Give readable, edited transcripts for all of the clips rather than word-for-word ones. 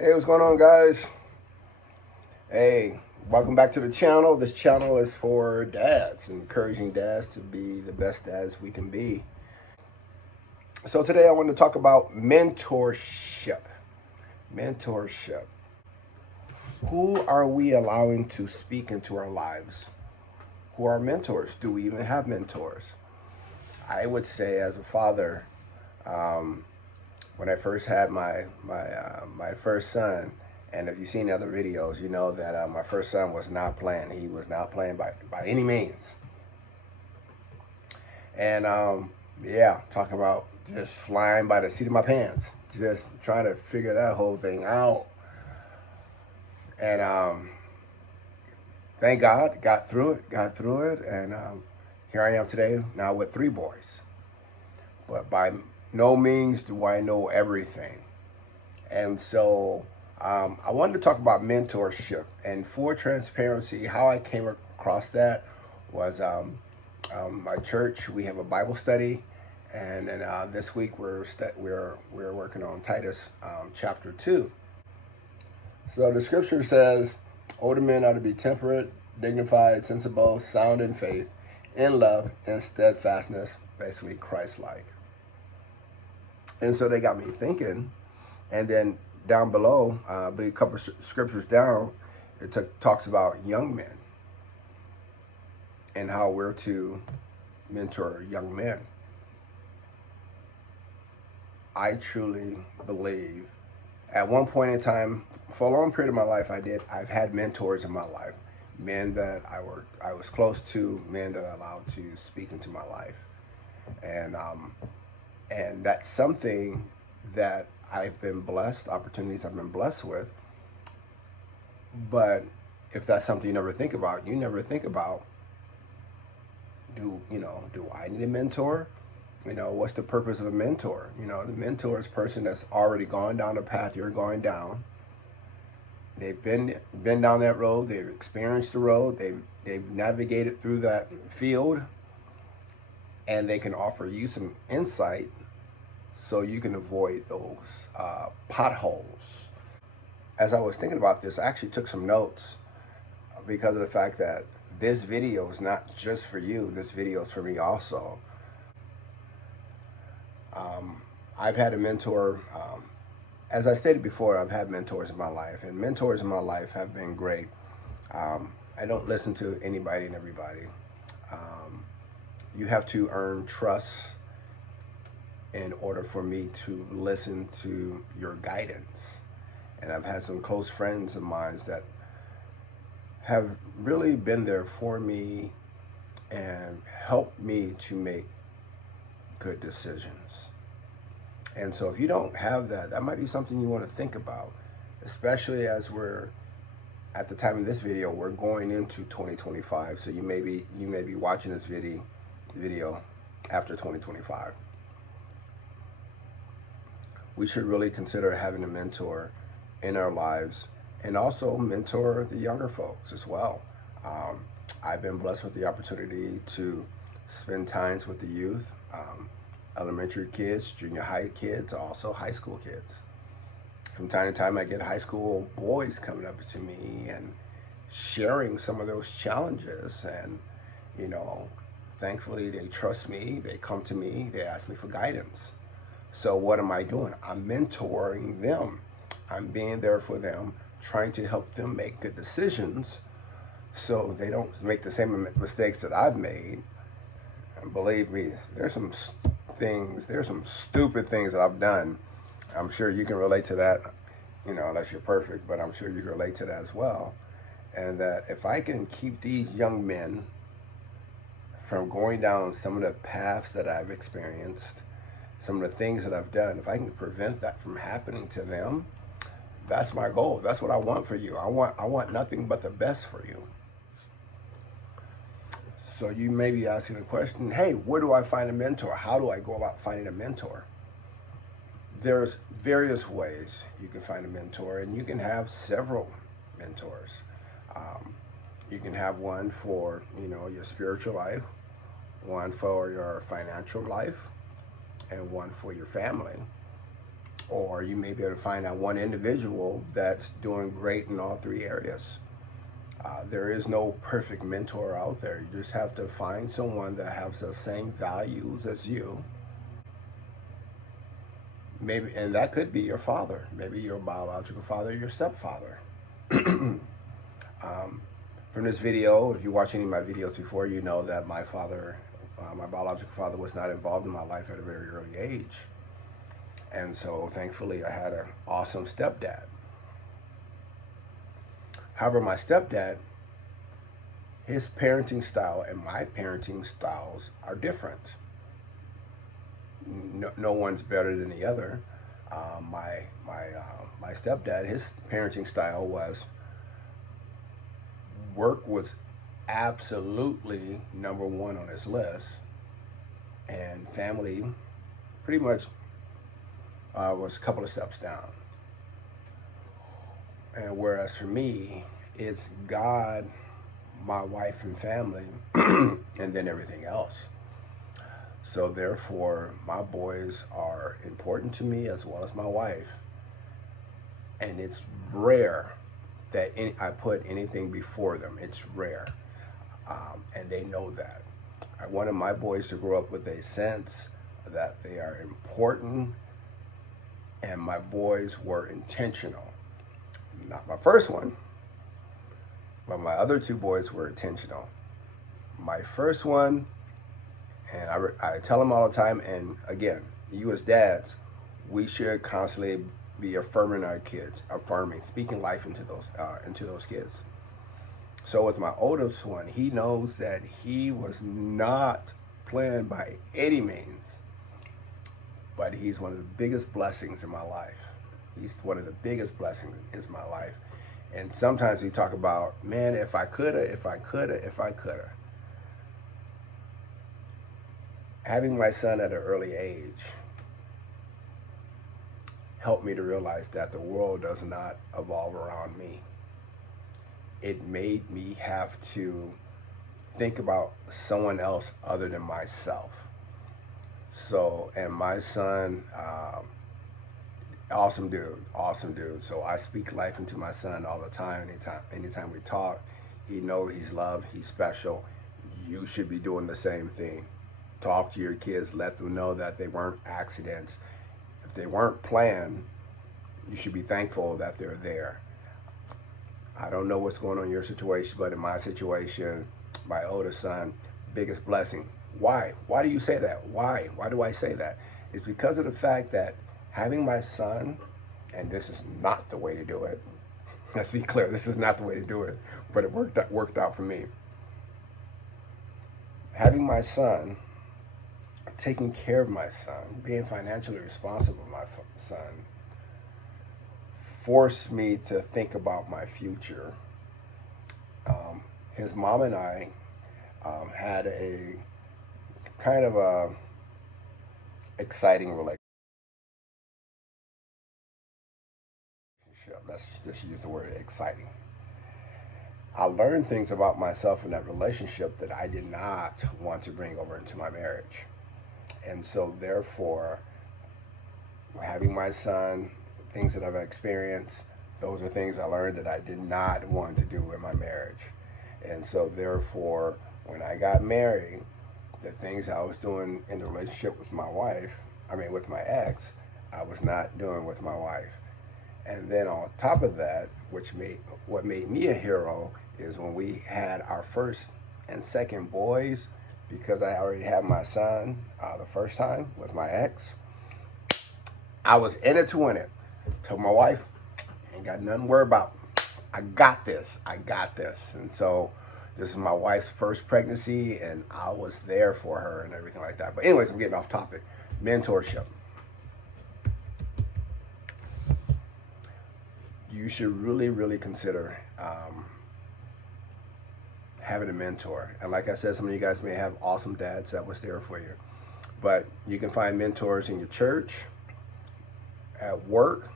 Hey, what's going on, guys? Hey, welcome back to the channel. This channel is for dads, encouraging dads to be the best dads we can be. So today I want to talk about mentorship. Mentorship. Who are we allowing to speak into our lives? Who are mentors? Do we even have mentors? I would say, as a father, when I first had my first son, and if you've seen other videos, you know that my first son was not playing. He was not playing by any means. And yeah, talking about just flying by the seat of my pants, just trying to figure that whole thing out. And thank God, got through it, and here I am today now with 3 boys. But by no means do I know everything. And so I wanted to talk about mentorship. And for transparency, how I came across that was my church. We have a Bible study, and then this week we're working on Titus chapter 2. So the scripture says, older men are to be temperate, dignified, sensible, sound in faith, in love, and steadfastness, basically Christ-like. And so they got me thinking. And then down below, I believe a couple of scriptures down, it talks about young men and how we're to mentor young men. I truly believe at one point in time, for a long period of my life, I've had mentors in my life, men that I was close to, men that I allowed to speak into my life. And that's something that I've been blessed, opportunities I've been blessed with. But if that's something you never think about, do I need a mentor? What's the purpose of a mentor? The mentor is a person that's already gone down the path you're going down. They've been down that road, they've experienced the road, they've navigated through that field, and they can offer you some insight so you can avoid those potholes. As I was thinking about this, I actually took some notes because of the fact that this video is not just for you, this video is for me also. I've had a mentor, as I stated before, I've had mentors in my life, and mentors in my life have been great. I don't listen to anybody and everybody. You have to earn trust in order for me to listen to your guidance. And I've had some close friends of mine that have really been there for me and helped me to make good decisions. And so if you don't have that, that might be something you want to think about, especially as we're at the time of this video, we're going into 2025. So you may be watching this video after 2025. We should really consider having a mentor in our lives and also mentor the younger folks as well. I've been blessed with the opportunity to spend times with the youth, elementary kids, junior high kids, also high school kids. From time to time, I get high school boys coming up to me and sharing some of those challenges. And, thankfully, they trust me. They come to me. They ask me for guidance. So what am I doing? I'm mentoring them. I'm being there for them, trying to help them make good decisions so they don't make the same mistakes that I've made. And believe me, there's some stupid things that I've done. I'm sure you can relate to that, unless you're perfect, but I'm sure you can relate to that as well. And that if I can keep these young men from going down some of the paths that I've experienced, some of the things that I've done, if I can prevent that from happening to them, that's my goal. That's what I want for you. I want nothing but the best for you. So you may be asking the question, hey, where do I find a mentor? How do I go about finding a mentor? There's various ways you can find a mentor, and you can have several mentors. You can have one for, your spiritual life, one for your financial life, and one for your family. Or you may be able to find out one individual that's doing great in all three areas. There is no perfect mentor out there. You just have to find someone that has the same values as you. Maybe, and that could be your father, maybe your biological father, your stepfather. um, from this video, if you watch any of my videos before, you know that my father, my biological father, was not involved in my life at a very early age. And so thankfully I had an awesome stepdad. However, my stepdad, his parenting style and my parenting styles are different. No one's better than the other. My stepdad, his parenting style was, work was absolutely number one on his list, and family pretty much was a couple of steps down. And whereas for me, it's God, my wife and family, and then everything else. So therefore, my boys are important to me as well as my wife. And it's rare that I put anything before them. It's rare. And they know that. I wanted my boys to grow up with a sense that they are important, and my boys were intentional. Not my first one, but my other two boys were intentional. My first one, and I tell them all the time, and again, you as dads, we should constantly be affirming our kids, speaking life into those kids. So with my oldest one, he knows that he was not planned by any means, but he's one of the biggest blessings in my life. He's one of the biggest blessings in my life. And sometimes we talk about, man, if I coulda. Having my son at an early age helped me to realize that the world does not evolve around me. It made me have to think about someone else other than myself. So, and my son, awesome dude. So I speak life into my son all the time. Anytime we talk, he knows he's loved, he's special. You should be doing the same thing. Talk to your kids, let them know that they weren't accidents. If they weren't planned, you should be thankful that they're there. I don't know what's going on in your situation, but in my situation, my oldest son, biggest blessing. Why? Why do you say that? Why? Why do I say that? It's because of the fact that having my son, and this is not the way to do it. Let's be clear, this is not the way to do it, but it worked out for me. Having my son, taking care of my son, being financially responsible for my son, forced me to think about my future. His mom and I had a kind of a exciting relationship. Let's just use the word exciting. I learned things about myself in that relationship that I did not want to bring over into my marriage. And so therefore, having my son, things that I've experienced, those are things I learned that I did not want to do in my marriage. And so therefore, when I got married, the things I was doing in the relationship with my wife, with my ex, I was not doing with my wife. And then on top of that, what made me a hero is when we had our first and second boys, because I already had my son the first time with my ex. I was in it to win it. Told my wife, ain't got nothing to worry about. I got this. And so this is my wife's first pregnancy, and I was there for her and everything like that. But anyways, I'm getting off topic. Mentorship. You should really, really consider having a mentor. And like I said, some of you guys may have awesome dads that was there for you. But you can find mentors in your church, at work,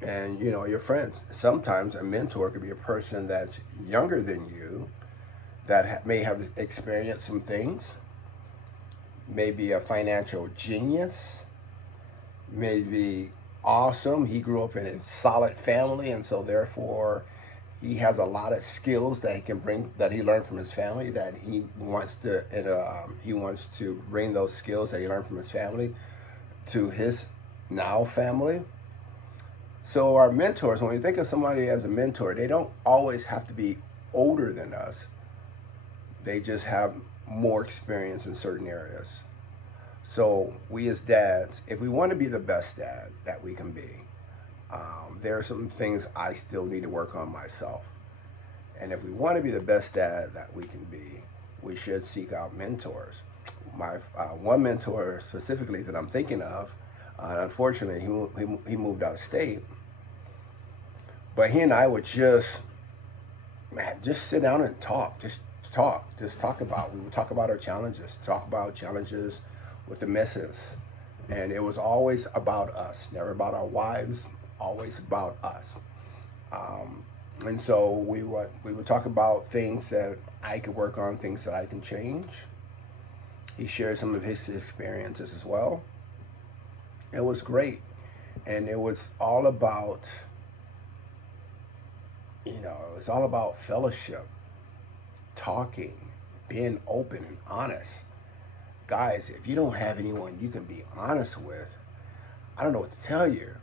and your friends. Sometimes a mentor could be a person that's younger than you, that may have experienced some things, maybe a financial genius, may be awesome. He grew up in a solid family, and so therefore he has a lot of skills that he can bring, that he learned from his family, that he wants to, he wants to bring those skills that he learned from his family to his now family. So our mentors, when we think of somebody as a mentor, they don't always have to be older than us. They just have more experience in certain areas. So we as dads, if we want to be the best dad that we can be, there are some things I still need to work on myself. And if we want to be the best dad that we can be, we should seek out mentors. My one mentor specifically that I'm thinking of, unfortunately, he moved out of state. But he and I would just, man, just sit down and talk. Just talk about. We would talk about our challenges. Talk about challenges with the missus, and it was always about us. Never about our wives. Always about us. And so we would talk about things that I could work on, things that I can change. He shared some of his experiences as well. It was great, and it was all about, it was all about fellowship, talking, being open and honest. Guys, if you don't have anyone you can be honest with, I don't know what to tell you.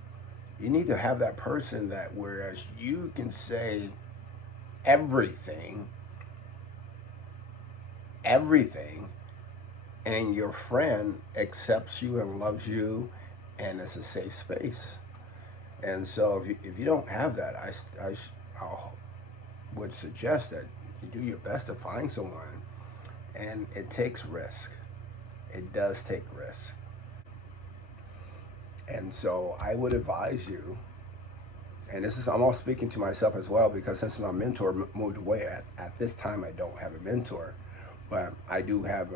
You need to have that person that whereas you can say everything, and your friend accepts you and loves you, and it's a safe space. And so if you don't have that, I would suggest that you do your best to find someone. And it takes risk. It does take risk. And so I would advise you, and this is, I'm all speaking to myself as well, because since my mentor moved away, at this time I don't have a mentor, but I do have,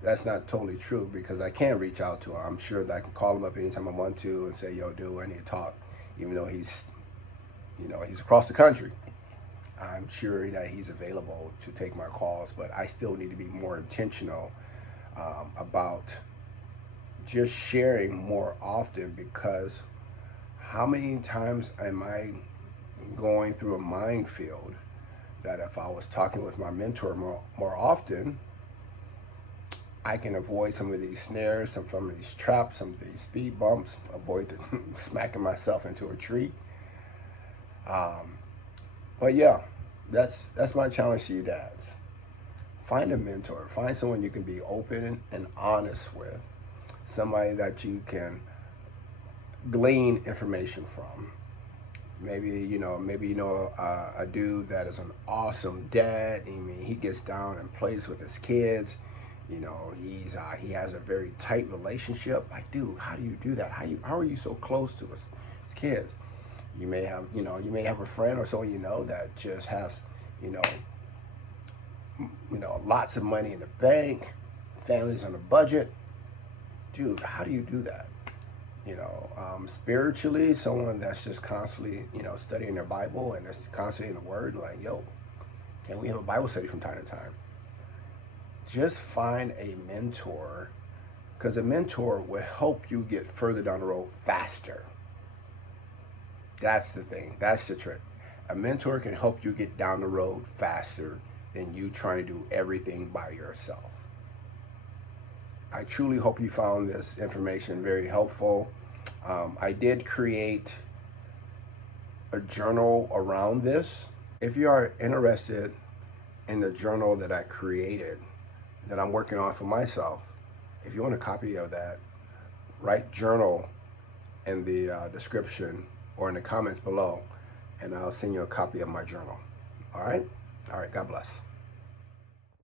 that's not totally true, because I can reach out to him. I'm sure that I can call him up anytime I want to and say, yo, dude, I need to talk, even though he's across the country. I'm sure that he's available to take my calls, but I still need to be more intentional about just sharing more often, because how many times am I going through a minefield that if I was talking with my mentor more often, I can avoid some of these snares, some of these traps, some of these speed bumps, avoid smacking myself into a tree. But yeah, that's my challenge to you dads. Find a mentor. Find someone you can be open and honest with. Somebody that you can glean information from. Maybe a dude that is an awesome dad. I mean, he gets down and plays with his kids. He has a very tight relationship. Like, dude, how do you do that? How are you so close to his kids? You may have a friend or someone that just has lots of money in the bank, families on a budget. Dude, how do you do that? Spiritually, someone that's just constantly, studying their Bible and that's constantly in the Word, like, yo, can we have a Bible study from time to time? Just find a mentor, because a mentor will help you get further down the road faster. That's the thing. That's the trick. A mentor can help you get down the road faster than you trying to do everything by yourself. I truly hope you found this information very helpful. I did create a journal around this. If you are interested in the journal that I created, that I'm working on for myself, if you want a copy of that, write journal in the description or in the comments below, and I'll send you a copy of my journal. All right? All right, God bless.